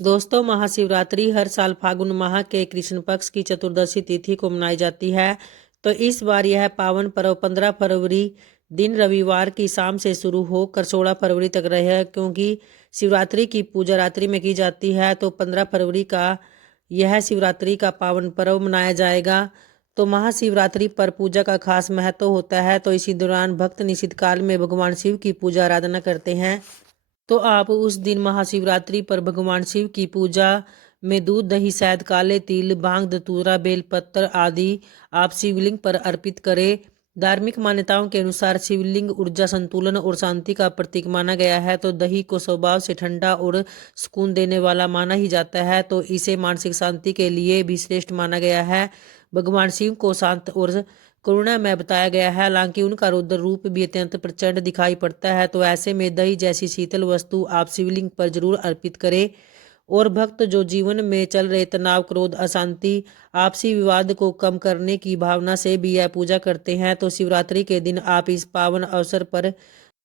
दोस्तों, महाशिवरात्रि हर साल फागुन माह के कृष्ण पक्ष की चतुर्दशी तिथि को मनाई जाती है। तो इस बार यह पावन पर्व 15 फरवरी दिन रविवार की शाम से शुरू होकर 16 फरवरी तक रहे, क्योंकि शिवरात्रि की पूजा रात्रि में की जाती है। तो 15 फरवरी का यह शिवरात्रि का पावन पर्व मनाया जाएगा। तो महाशिवरात्रि पर पूजा का खास महत्व होता है। तो इसी दौरान भक्त निश्चित काल में भगवान शिव की पूजा आराधना करते हैं। तो आप उस दिन महाशिवरात्रि पर भगवान शिव की पूजा में दूध, दही, शहद, काले तिल, भांग, धतूरा, बेलपत्र आदि आप शिवलिंग पर अर्पित करें। धार्मिक मान्यताओं के अनुसार शिवलिंग ऊर्जा संतुलन और शांति का प्रतीक माना गया है। तो दही को स्वभाव से ठंडा और सुकून देने वाला माना ही जाता है। तो इसे मानसिक शांति के लिए भी श्रेष्ठ माना गया है। भगवान शिव को शांत और करुणा में बताया गया है, हालांकि उनका रौद्र रूप भी अत्यंत प्रचंड दिखाई पड़ता है। तो ऐसे में दही जैसी शीतल वस्तु आप शिवलिंग पर जरूर अर्पित करें। और भक्त जो जीवन में चल रहे तनाव, क्रोध, अशांति, आपसी विवाद को कम करने की भावना से भी यह पूजा करते हैं। तो शिवरात्रि के दिन आप इस पावन अवसर पर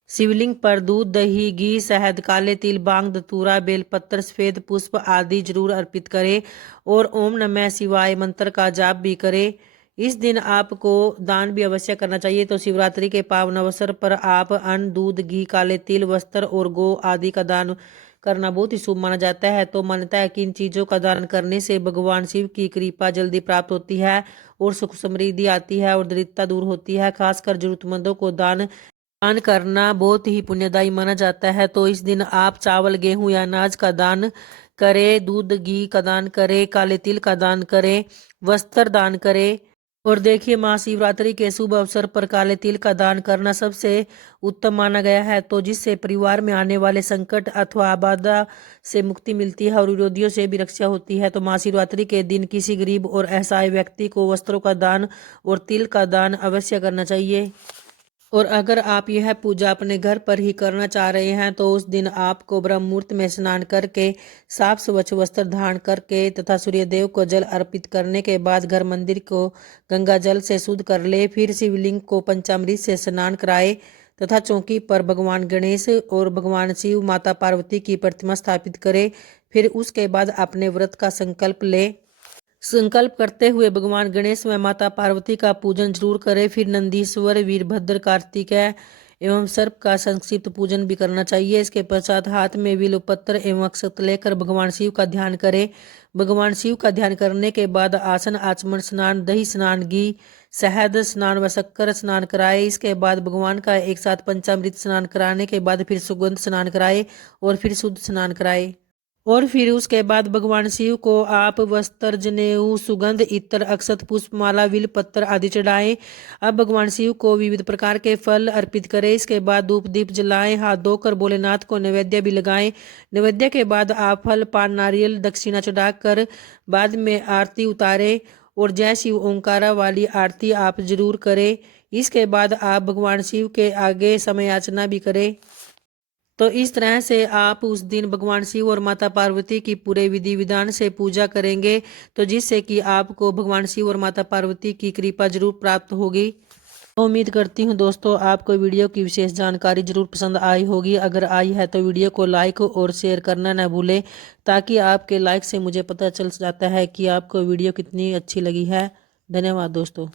शिवलिंग पर दूध, दही, घी, शहद, काले तिल, भांग, धतूरा, बेलपत्र, सफेद पुष्प आदि जरूर अर्पित करें और ओम नमः शिवाय मंत्र का जाप भी करें। इस दिन आपको दान भी अवश्य करना चाहिए। तो शिवरात्रि के पावन अवसर पर आप अन्न, दूध, घी, काले तिल, वस्त्र और गौ आदि का दान करना बहुत ही शुभ माना जाता है। तो मान्यता है कि इन चीज़ों का दान करने से भगवान शिव की कृपा जल्दी प्राप्त होती है और सुख समृद्धि आती है और दरिद्रता दूर होती है। खासकर जरूरतमंदों को दान दान करना बहुत ही पुण्यदायी माना जाता है। तो इस दिन आप चावल, गेहूं या अनाज का दान करें, दूध, घी का दान करें, काले तिल का दान करें, वस्त्र दान करें। और देखिए, महाशिवरात्रि के शुभ अवसर पर काले तिल का दान करना सबसे उत्तम माना गया है। तो जिससे परिवार में आने वाले संकट अथवा आपदा से मुक्ति मिलती है और विरोधियों से भी रक्षा होती है। तो महाशिवरात्रि के दिन किसी गरीब और असहाय व्यक्ति को वस्त्रों का दान और तिल का दान अवश्य करना चाहिए। और अगर आप यह पूजा अपने घर पर ही करना चाह रहे हैं तो उस दिन आपको ब्रह्म मुहूर्त में स्नान करके, साफ स्वच्छ वस्त्र धारण करके तथा सूर्यदेव को जल अर्पित करने के बाद घर मंदिर को गंगा जल से शुद्ध कर ले। फिर शिवलिंग को पंचामृत से स्नान कराए तथा चौकी पर भगवान गणेश और भगवान शिव, माता पार्वती की प्रतिमा स्थापित करें। फिर उसके बाद अपने व्रत का संकल्प ले। संकल्प करते हुए भगवान गणेश व माता पार्वती का पूजन जरूर करें। फिर नंदीश्वर, वीरभद्र, कार्तिकेय एवं सर्प का संक्षिप्त पूजन भी करना चाहिए। इसके पश्चात हाथ में बिल्वपत्र एवं अक्षत लेकर भगवान शिव का ध्यान करें। भगवान शिव का ध्यान करने के बाद आसन, आचमन स्नान, दही स्नान, घी शहद स्नान व शक्कर स्नान कराए। इसके बाद भगवान का एक साथ पंचामृत स्नान कराने के बाद फिर सुगंध स्नान कराए और फिर शुद्ध स्नान कराए। और फिर उसके बाद भगवान शिव को आप वस्त्र, जनेऊ, सुगंध, इत्र, अक्षत, पुष्पमाला, बिल पत्र आदि चढ़ाएं। अब भगवान शिव को विविध प्रकार के फल अर्पित करें। इसके बाद धूप दीप जलाएं, हाथ धोकर भोलेनाथ को नैवेद्य भी लगाएं। नैवेद्य के बाद आप फल, पान, नारियल, दक्षिणा चढ़ाकर बाद में आरती उतारें और जय शिव ओंकारा वाली आरती आप जरूर करें। इसके बाद आप भगवान शिव के आगे समय याचना भी करें। तो इस तरह से आप उस दिन भगवान शिव और माता पार्वती की पूरे विधि विधान से पूजा करेंगे, तो जिससे कि आपको भगवान शिव और माता पार्वती की कृपा जरूर प्राप्त होगी। तो उम्मीद करती हूँ दोस्तों आपको वीडियो की विशेष जानकारी जरूर पसंद आई होगी। अगर आई है तो वीडियो को लाइक और शेयर करना न भूलें, ताकि आपके लाइक से मुझे पता चल जाता है कि आपको वीडियो कितनी अच्छी लगी है। धन्यवाद दोस्तों।